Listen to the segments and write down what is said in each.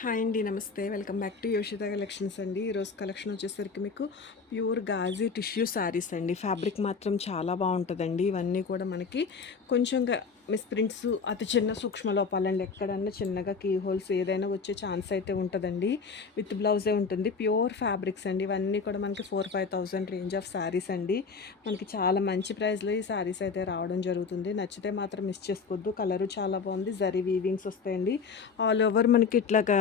Hi అండి, నమస్తే. Welcome back to యోషిత collections అండి. ఈరోజు కలెక్షన్ వచ్చేసరికి మీకు ప్యూర్ గాజీ టిష్యూ శారీస్ అండి. ఫ్యాబ్రిక్ మాత్రం చాలా బాగుంటుందండి. ఇవన్నీ కూడా మనకి కొంచెంగా మిస్ప్రింట్స్, అతి చిన్న సూక్ష్మ లోపాలండి. ఎక్కడన్నా చిన్నగా కీ హోల్స్ ఏదైనా వచ్చే ఛాన్స్ అయితే ఉంటుందండి. విత్ బ్లౌజే ఉంటుంది. ప్యూర్ ఫ్యాబ్రిక్స్ అండి. ఇవన్నీ కూడా మనకి 4-5 thousand రేంజ్ ఆఫ్ శారీస్ అండి. మనకి చాలా మంచి ప్రైస్లో ఈ శారీస్ అయితే రావడం జరుగుతుంది. నచ్చితే మాత్రం మిస్ చేసుకోవద్దు. కలరు చాలా బాగుంది. జరీ వీవింగ్స్ వస్తాయండి. ఆల్ ఓవర్ మనకి ఇట్లాగా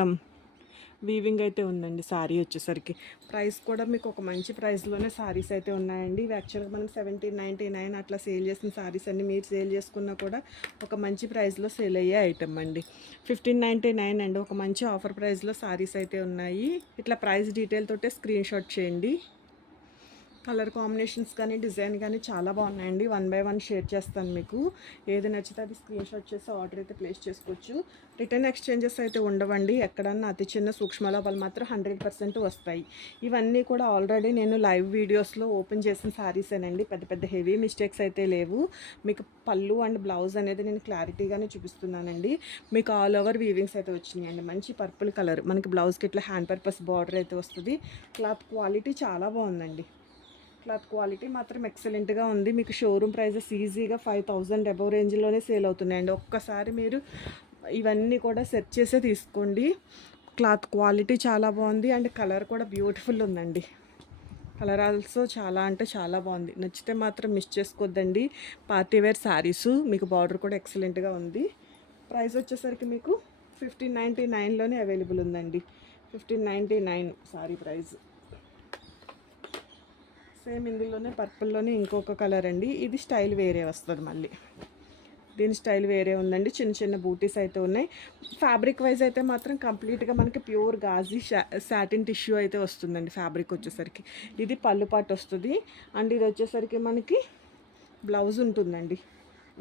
వీవింగ్ అయితే ఉందండి. శారీ వచ్చేసరికి ప్రైస్ కూడా మీకు ఒక మంచి ప్రైస్లోనే శారీస్ అయితే ఉన్నాయండి. ఇవి యాక్చువల్గా మనం 1799 అట్లా సేల్ చేసిన శారీస్ అన్ని మీరు సేల్ చేసుకున్నా కూడా ఒక మంచి ప్రైస్లో సేల్ అయ్యే ఐటమ్ అండి. 1599 అండి. ఒక మంచి ఆఫర్ ప్రైస్లో శారీస్ అయితే ఉన్నాయి. ఇట్లా ప్రైస్ డీటెయిల్ తోటే స్క్రీన్ షాట్ చేయండి. కలర్ కాంబినేషన్స్ కానీ డిజైన్ కానీ చాలా బాగున్నాయండి. 1 by 1 షేర్ చేస్తాను మీకు. ఏది నచ్చితే అది స్క్రీన్ షాట్ చేసి ఆర్డర్ అయితే ప్లేస్ చేసుకోవచ్చు. రిటర్న్ ఎక్స్చేంజెస్ అయితే ఉండవండి. ఎక్కడన్నా అతి చిన్న సూక్ష్మ లోపాలు మాత్రం 100% వస్తాయి. ఇవన్నీ కూడా ఆల్రెడీ నేను లైవ్ వీడియోస్లో ఓపెన్ చేసిన శారీసేనండి. పెద్ద పెద్ద హెవీ మిస్టేక్స్ అయితే లేవు. మీకు పళ్ళు అండ్ బ్లౌజ్ అనేది నేను క్లారిటీగానే చూపిస్తున్నానండి. మీకు ఆల్ ఓవర్ వీవింగ్స్ అయితే వచ్చినాయండి. మంచి పర్పుల్ కలర్ మనకి బ్లౌజ్కి ఇట్లా హ్యాండ్ పర్పస్ బార్డర్ అయితే వస్తుంది. క్లాత్ క్వాలిటీ చాలా బాగుందండి. క్లాత్ క్వాలిటీ మాత్రం ఎక్సలెంట్గా ఉంది. మీకు షోరూమ్ ప్రైజెస్ ఈజీగా 5,000 అబవ్ రేంజ్లోనే సేల్ అవుతున్నాయండి. ఒక్కసారి మీరు ఇవన్నీ కూడా సెర్చ్ చేసే తీసుకోండి. క్లాత్ క్వాలిటీ చాలా బాగుంది అండ్ కలర్ కూడా బ్యూటిఫుల్ ఉందండి. కలర్ ఆల్సో చాలా అంటే చాలా బాగుంది. నచ్చితే మాత్రం మిస్ చేసుకోవద్దండి. పార్టీవేర్ శారీసు మీకు బార్డర్ కూడా ఎక్సలెంట్గా ఉంది. ప్రైస్ వచ్చేసరికి మీకు 1599లోనే అవైలబుల్ ఉందండి. 1599 సారీ ప్రైస్. సేమ్ ఇందులోనే పర్పుల్లోనే ఇంకొక కలర్ అండి. ఇది స్టైల్ వేరే వస్తుంది. మళ్ళీ దీని స్టైల్ వేరే ఉందండి. చిన్న చిన్న బూటీస్ అయితే ఉన్నాయి. ఫ్యాబ్రిక్ వైజ్ అయితే మాత్రం కంప్లీట్గా మనకి ప్యూర్ గాజీ సాటిన్ టిష్యూ అయితే వస్తుందండి. ఫ్యాబ్రిక్ వచ్చేసరికి ఇది పళ్ళు పాటు వస్తుంది అండ్ ఇది వచ్చేసరికి మనకి బ్లౌజ్ ఉంటుందండి.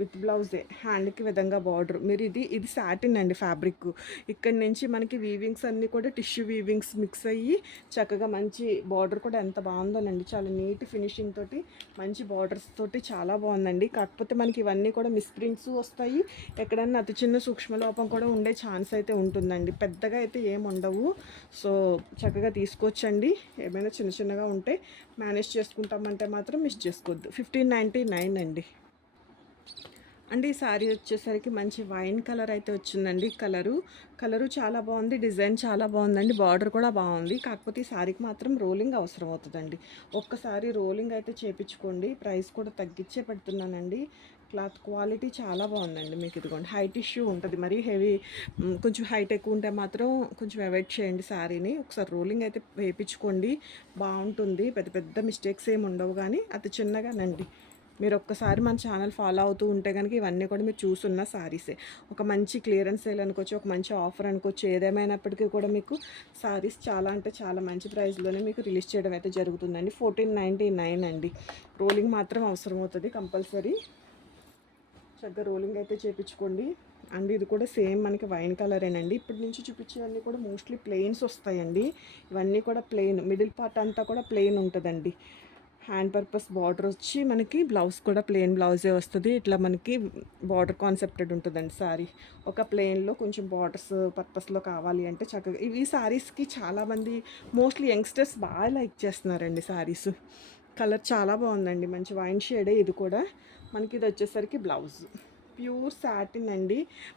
విత్ బ్లౌజే హ్యాండ్కి విధంగా బార్డర్. మీరు ఇది సాటిన్ అండి ఫ్యాబ్రిక్. ఇక్కడి నుంచి మనకి వీవింగ్స్ అన్నీ కూడా టిష్యూ వీవింగ్స్ మిక్స్ అయ్యి చక్కగా మంచి బార్డర్ కూడా ఎంత బాగుందోనండి. చాలా నీట్ ఫినిషింగ్ తోటి మంచి బార్డర్స్ తోటి చాలా బాగుందండి. కాకపోతే మనకి ఇవన్నీ కూడా మిస్ప్రింట్స్ వస్తాయి. ఎక్కడన్నా అతి చిన్న సూక్ష్మలోపం కూడా ఉండే ఛాన్స్ అయితే ఉంటుందండి. పెద్దగా అయితే ఏమి ఉండవు. సో చక్కగా తీసుకోవచ్చండి. ఏమైనా చిన్న చిన్నగా ఉంటే మేనేజ్ చేసుకుంటామంటే మాత్రం మిస్ చేసుకోవద్దు. 1599 అండి. అండి ఈ శారీ వచ్చేసరికి మంచి వైన్ కలర్ అయితే వచ్చిందండి. కలరు చాలా బాగుంది. డిజైన్ చాలా బాగుందండి. బార్డర్ కూడా బాగుంది. కాకపోతే ఈ శారీకి మాత్రం రోలింగ్ అవసరం అవుతుందండి. ఒక్కసారి రోలింగ్ అయితే చేయించుకోండి. ప్రైస్ కూడా తగ్గించే పెడుతున్నానండి. క్లాత్ క్వాలిటీ చాలా బాగుందండి. మీకు ఇదిగోండి హైట్ ఇష్యూ ఉంటుంది. మరీ హెవీ కొంచెం హైట్ ఎక్కువ ఉంటే మాత్రం కొంచెం అవాయిడ్ చేయండి శారీని. ఒకసారి రోలింగ్ అయితే వేయించుకోండి. బాగుంటుంది. పెద్ద పెద్ద మిస్టేక్స్ ఏమి ఉండవు. కానీ అతి చిన్నగానండి. మీరు ఒక్కసారి మన ఛానల్ ఫాలో అవుతూ ఉంటే కనుక ఇవన్నీ కూడా మీరు చూసున్న శారీసే. ఒక మంచి క్లియరెన్స్ సేల్ అనుకోవచ్చు, ఒక మంచి ఆఫర్ అనుకోవచ్చు. ఏదేమైనప్పటికీ కూడా మీకు శారీస్ చాలా అంటే చాలా మంచి ప్రైస్లోనే మీకు రిలీజ్ చేయడం అయితే జరుగుతుందండి. 1499 అండి. రోలింగ్ మాత్రం అవసరం అవుతుంది కంపల్సరీ. చక్కగా రోలింగ్ అయితే చేయించుకోండి. అండ్ ఇది కూడా సేమ్ మనకి వైన్ కలరేనండి. ఇప్పటి నుంచి చూపించేవన్నీ కూడా మోస్ట్లీ ప్లెయిన్స్ వస్తాయండి. ఇవన్నీ కూడా ప్లెయిన్, మిడిల్ పార్ట్ అంతా కూడా ప్లెయిన్ ఉంటుందండి. హ్యాండ్ పర్పస్ బార్డర్ వచ్చి మనకి బ్లౌజ్ కూడా ప్లెయిన్ బ్లౌజే వస్తుంది. ఇట్లా మనకి బార్డర్ కాన్సెప్టెడ్ ఉంటుందండి శారీ. ఒక ప్లెయిన్లో కొంచెం బార్డర్స్ పర్పస్లో కావాలి అంటే చక్కగా ఈ శారీస్కి చాలామంది మోస్ట్లీ యంగ్స్టర్స్ బాగా లైక్ చేస్తున్నారండి శారీస్. కలర్ చాలా బాగుందండి. మంచి వైన్ షేడే ఇది కూడా. మనకి ఇది వచ్చేసరికి బ్లౌజ్ ప్యూర్ సాటిన్ అండి.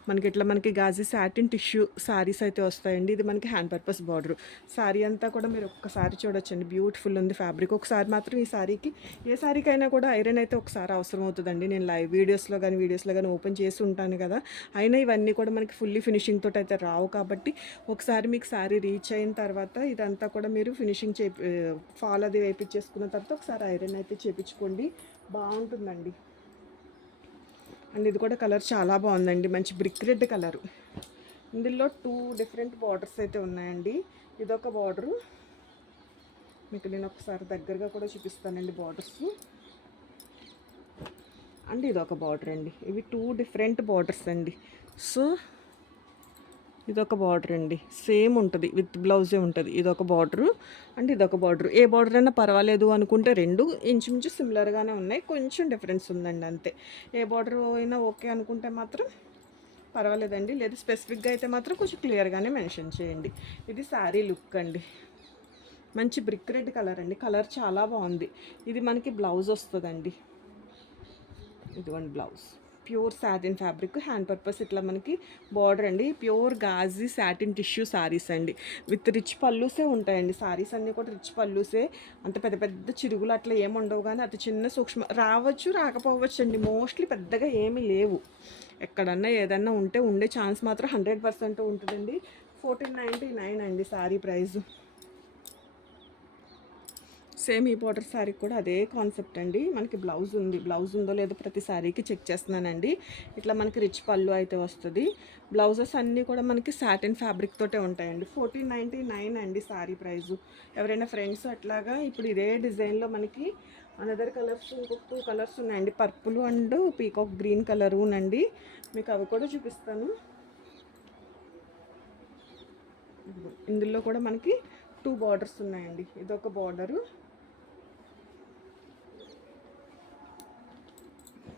మనకి ఇట్లా మనకి గాజీ సాటిన్ టిష్యూ శారీస్ అయితే వస్తాయండి. ఇది మనకి హ్యాండ్ పర్పస్ బార్డర్. శారీ అంతా కూడా మీరు ఒక్కసారి చూడొచ్చండి. బ్యూటిఫుల్ ఉంది ఫ్యాబ్రిక్. ఒకసారి మాత్రం ఈ శారీకి ఏ శారీకైనా కూడా ఐరన్ అయితే ఒకసారి అవసరం అవుతుందండి. నేను లైవ్ వీడియోస్లో కానీ ఓపెన్ చేసి ఉంటాను కదా. అయినా ఇవన్నీ కూడా మనకి ఫుల్లీ ఫినిషింగ్ తోటి అయితే రావు. కాబట్టి ఒకసారి మీకు శారీ రీచ్ అయిన తర్వాత ఇదంతా కూడా మీరు ఫినిషింగ్ ఫాల్ అది వేయించేసుకున్న తర్వాత ఒకసారి ఐరన్ అయితే చేయించుకోండి. బాగుంటుందండి. అండ్ ఇది కూడా కలర్ చాలా బాగుందండి. మంచి బ్రిక్ రెడ్ కలరు. ఇందులో 2 డిఫరెంట్ బార్డర్స్ అయితే ఉన్నాయండి. ఇదొక బార్డరు. మీకు నేను ఒకసారి దగ్గరగా కూడా చూపిస్తానండి బార్డర్స్. అండ్ ఇదొక బార్డర్ అండి. ఇవి 2 డిఫరెంట్ బార్డర్స్ అండి. సో ఇదొక బార్డర్ అండి. సేమ్ ఉంటుంది. విత్ బ్లౌజే ఉంటుంది. ఇదొక బార్డరు అండ్ ఇదొక బార్డరు. ఏ బార్డర్ అయినా పర్వాలేదు అనుకుంటే 2 ఇంచుమించు సిమిలర్గానే ఉన్నాయి. కొంచెం డిఫరెన్స్ ఉందండి అంతే. ఏ బార్డర్ అయినా ఓకే అనుకుంటే మాత్రం పర్వాలేదండి. లేదు స్పెసిఫిక్గా అయితే మాత్రం కొంచెం క్లియర్గానే మెన్షన్ చేయండి. ఇది శారీ లుక్ అండి. మంచి బ్రిక్ రెడ్ కలర్ అండి. కలర్ చాలా బాగుంది. ఇది మనకి బ్లౌజ్ వస్తుందండి. ఇదిగోండి blouse. Pure satin fabric, hand purpose ఇట్లా మనకి బార్డర్ అండి. Pure gaji satin tissue saris అండి. విత్ రిచ్ పల్లూసే ఉంటాయండి. సారీస్ అన్నీ కూడా రిచ్ పల్లూసే. అంత పెద్ద పెద్ద చిరుగులు అట్లా ఏమి ఉండవు, కానీ అతి చిన్న సూక్ష్మ రావచ్చు రాకపోవచ్చు అండి. మోస్ట్లీ పెద్దగా ఏమీ లేవు. ఎక్కడన్నా ఏదన్నా ఉంటే ఉండే ఛాన్స్ మాత్రం 100% ఉంటుందండి. 1499 అండి శారీ ప్రైజు. సేమ్ ఈ బార్డర్ శారీ కూడా అదే కాన్సెప్ట్ అండి. మనకి బ్లౌజ్ ఉంది. బ్లౌజ్ ఉందో లేదో ప్రతి శారీకి చెక్ చేస్తున్నానండి. ఇట్లా మనకి రిచ్ పళ్ళు అయితే వస్తుంది. బ్లౌజెస్ అన్నీ కూడా మనకి సాటిన్ ఫ్యాబ్రిక్ తోటే ఉంటాయండి. 1499 అండి శారీ ప్రైజు. ఎవరైనా ఫ్రెండ్స్ అట్లాగా ఇప్పుడు ఇదే డిజైన్లో మనకి అనదర్ కలర్స్ ఇంకొక 2 కలర్స్ ఉన్నాయండి. Purple and peacock green colour నండి. మీకు అవి కూడా చూపిస్తాను. ఇందులో కూడా మనకి 2 బార్డర్స్ ఉన్నాయండి. ఇదొక బార్డరు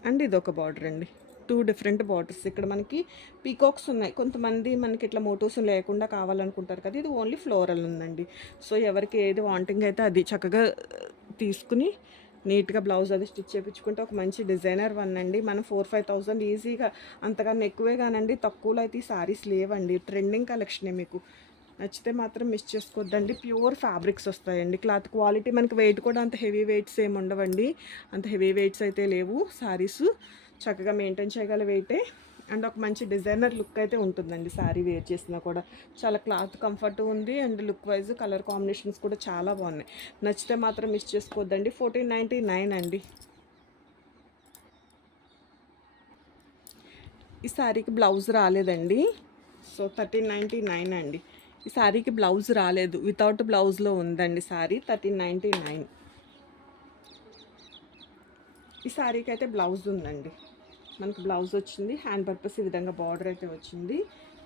అండ్ ఇదొక బార్డర్ అండి. 2 డిఫరెంట్ బార్డర్స్. ఇక్కడ మనకి పీకాక్స్ ఉన్నాయి. కొంతమంది మనకి ఇట్లా మోటోస్ లేకుండా కావాలనుకుంటారు కదా, ఇది ఓన్లీ ఫ్లోరల్ ఉందండి. సో ఎవరికి ఏది వాంటింగ్ అయితే అది చక్కగా తీసుకుని నీట్గా బ్లౌజ్ అది స్టిచ్ చేయించుకుంటే ఒక మంచి డిజైనర్ వన్ అండి. మనం 4-5,000 ఈజీగా, అంతకన్నా ఎక్కువే కానండి. తక్కువలో అయితే ఈ సారీస్ లేవండి. ట్రెండింగ్ కలెక్షనే. మీకు నచ్చితే మాత్రం మిస్ చేసుకోవద్దండి. ప్యూర్ ఫ్యాబ్రిక్స్ వస్తాయండి. క్లాత్ క్వాలిటీ మనకి వెయిట్ కూడా అంత హెవీ వెయిట్స్ ఏమి ఉండవండి. అంత హెవీ వెయిట్స్ అయితే లేవు. శారీస్ చక్కగా మెయింటైన్ చేయగల వెయిటే. అండ్ ఒక మంచి డిజైనర్ లుక్ అయితే ఉంటుందండి. శారీ వేర్ చేసినా కూడా చాలా క్లాత్ కంఫర్ట్ ఉంది. And look wise colour combinations కూడా చాలా బాగున్నాయి. నచ్చితే మాత్రం మిస్ చేసుకోవద్దండి. 1499 అండి. ఈ శారీకి బ్లౌజ్ రాలేదండి. సో 1399 అండి. ఈ శారీకి బ్లౌజ్ రాలేదు. వితౌట్ బ్లౌజ్లో ఉందండి శారీ. 1399. ఈ శారీకి అయితే బ్లౌజ్ ఉందండి. మనకు బ్లౌజ్ వచ్చింది. హ్యాండ్ పర్పస్ ఈ విధంగా బార్డర్ అయితే వచ్చింది.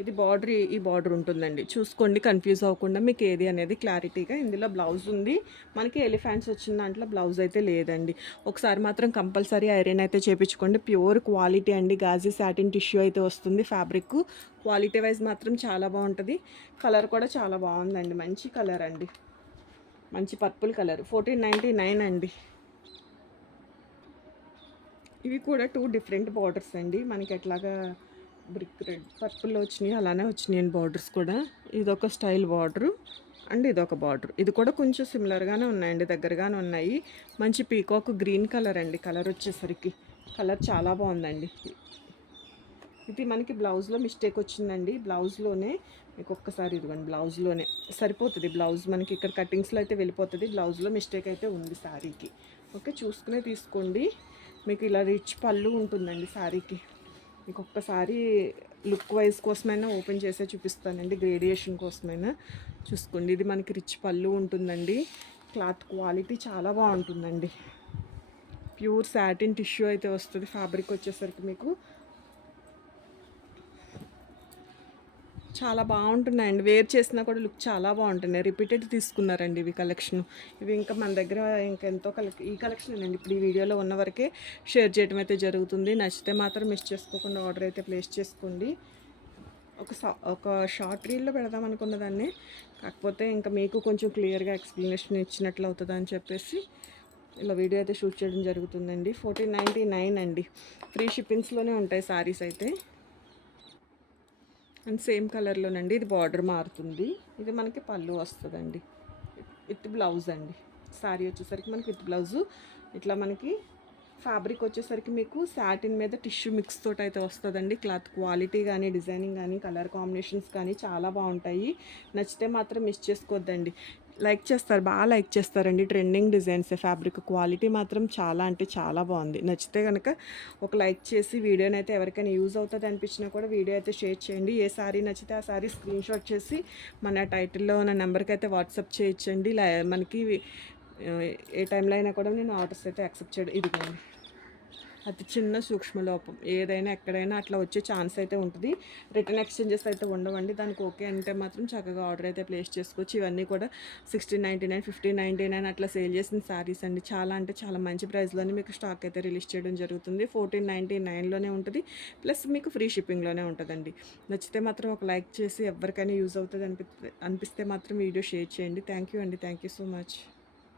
ఇది బార్డర్, ఈ బార్డర్ ఉంటుందండి. చూసుకోండి, కన్ఫ్యూజ్ అవ్వకుండా మీకు ఏది అనేది క్లారిటీగా. ఇందులో బ్లౌజ్ ఉంది. మనకి ఎలిఫెంట్స్ వచ్చిన దాంట్లో బ్లౌజ్ అయితే లేదండి. ఒకసారి మాత్రం కంపల్సరీ ఐరన్ అయితే చేయించుకోండి. ప్యూర్ క్వాలిటీ అండి. గాజీ సాటిన్ టిష్యూ అయితే వస్తుంది. ఫ్యాబ్రిక్ క్వాలిటీ వైజ్ మాత్రం చాలా బాగుంటుంది. కలర్ కూడా చాలా బాగుందండి. మంచి కలర్ అండి. మంచి పర్పుల్ కలర్. 1499 అండి. ఇవి కూడా 2 డిఫరెంట్ బార్డర్స్ అండి. మనకి ఎట్లాగా బ్రిక్ రెడ్ పర్పుల్లో వచ్చినాయి అలానే వచ్చినాయి బార్డర్స్ కూడా. ఇదొక స్టైల్ బార్డరు అండ్ ఇదొక బార్డర్. ఇది కూడా కొంచెం సిమిలర్గానే ఉన్నాయండి, దగ్గరగానే ఉన్నాయి. మంచి పీకాక్ గ్రీన్ కలర్ అండి. కలర్ వచ్చేసరికి కలర్ చాలా బాగుందండి. ఇది మనకి బ్లౌజ్లో మిస్టేక్ వచ్చిందండి. బ్లౌజ్లోనే మీకు ఒక్కసారి ఇదిగోండి, బ్లౌజ్లోనే సరిపోతుంది. బ్లౌజ్ మనకి ఇక్కడ కటింగ్స్లో అయితే వెళ్ళిపోతుంది. బ్లౌజ్లో మిస్టేక్ అయితే ఉంది శారీకి. ఓకే, చూసుకునే తీసుకోండి. మీకు ఇలా రిచ్ పళ్ళు ఉంటుందండి శారీకి. మీకు ఒక్కసారి లుక్ వైజ్ కోసమైనా ఓపెన్ చేసే చూపిస్తానండి, గ్రేడియేషన్ కోసమైనా చూసుకోండి. ఇది మనకి రిచ్ పళ్ళు ఉంటుందండి. క్లాత్ క్వాలిటీ చాలా బాగుంటుందండి. ప్యూర్ సాటిన్ టిష్యూ అయితే వస్తుంది. ఫ్యాబ్రిక్ వచ్చేసరికి మీకు చాలా బాగుంటున్నాయండి. వేర్ చేసినా కూడా లుక్ చాలా బాగుంటున్నాయి. రిపీటెడ్ తీసుకున్నారండి ఇవి కలెక్షన్. ఇవి ఇంకా మన దగ్గర ఇంకెంతో ఈ కలెక్షన్ అండి ఇప్పుడు ఈ వీడియోలో ఉన్న వరకే షేర్ చేయడం అయితే జరుగుతుంది. నచ్చితే మాత్రం మిస్ చేసుకోకుండా ఆర్డర్ అయితే ప్లేస్ చేసుకోండి. ఒక షార్ట్ రీల్లో పెడదాం అనుకున్న దాన్ని, కాకపోతే ఇంకా మీకు కొంచెం క్లియర్గా ఎక్స్ప్లెనేషన్ ఇచ్చినట్లు అవుతుంది అని చెప్పేసి ఇలా వీడియో అయితే షూట్ చేయడం జరుగుతుందండి. 1499 అండి. ఫ్రీ షిప్పింగ్స్లోనే ఉంటాయి సారీస్ అయితే. అండ్ సేమ్ కలర్లోనండి. ఇది బార్డర్ మారుతుంది. ఇది మనకి పళ్ళు వస్తుందండి విత్ బ్లౌజ్ అండి. శారీ వచ్చేసరికి మనకి విత్ బ్లౌజు. ఇట్లా మనకి ఫ్యాబ్రిక్ వచ్చేసరికి మీకు సాటిన్ మీద టిష్యూ మిక్స్ తోటి అయితే వస్తుందండి. క్లాత్ క్వాలిటీ కానీ, డిజైనింగ్ కానీ, కలర్ కాంబినేషన్స్ కానీ చాలా బాగుంటాయి. నచ్చితే మాత్రం మిస్ చేసుకోవద్దండి. లైక్ చేస్తారు, బాగా లైక్ చేస్తారండి. Trending designs. ఫ్యాబ్రిక్ క్వాలిటీ మాత్రం చాలా అంటే చాలా బాగుంది. నచ్చితే కనుక ఒక లైక్ చేసి వీడియోని అయితే ఎవరికైనా యూజ్ అవుతుంది అనిపించినా కూడా వీడియో అయితే షేర్ చేయండి. ఏ సారీ నచ్చితే ఆ సారీ స్క్రీన్ షాట్ చేసి మన టైటిల్లో ఉన్న నెంబర్కి అయితే వాట్సాప్ చేయొచ్చండి. మనకి ఏ టైంలో అయినా కూడా నేను ఆర్డర్స్ అయితే యాక్సెప్ట్ చేయడం. ఇదిగోండి, అతి చిన్న సూక్ష్మ లోపం, ఏదైనా ఎక్కడైనా అట్లా వచ్చే ఛాన్స్ అయితే ఉంటుంది. రిటర్న్ ఎక్స్చేంజెస్ అయితే ఉండవండి. దానికి ఓకే అంటే మాత్రం చక్కగా ఆర్డర్ అయితే ప్లేస్ చేసుకోవచ్చు. ఇవన్నీ కూడా 1699, 1599 అట్లా సేల్ చేసిన శారీస్ అండి. చాలా అంటే చాలా మంచి ప్రైస్లోనే మీకు స్టాక్ అయితే రిలీజ్ చేయడం జరుగుతుంది. 1499లోనే ఉంటుంది, ప్లస్ మీకు ఫ్రీ షిప్పింగ్లోనే ఉంటుందండి. నచ్చితే మాత్రం ఒక లైక్ చేసి ఎవరికైనా యూజ్ అవుతుంది అనిపిస్తే మాత్రం వీడియో షేర్ చేయండి. థ్యాంక్ యూ అండి. Thank you so much.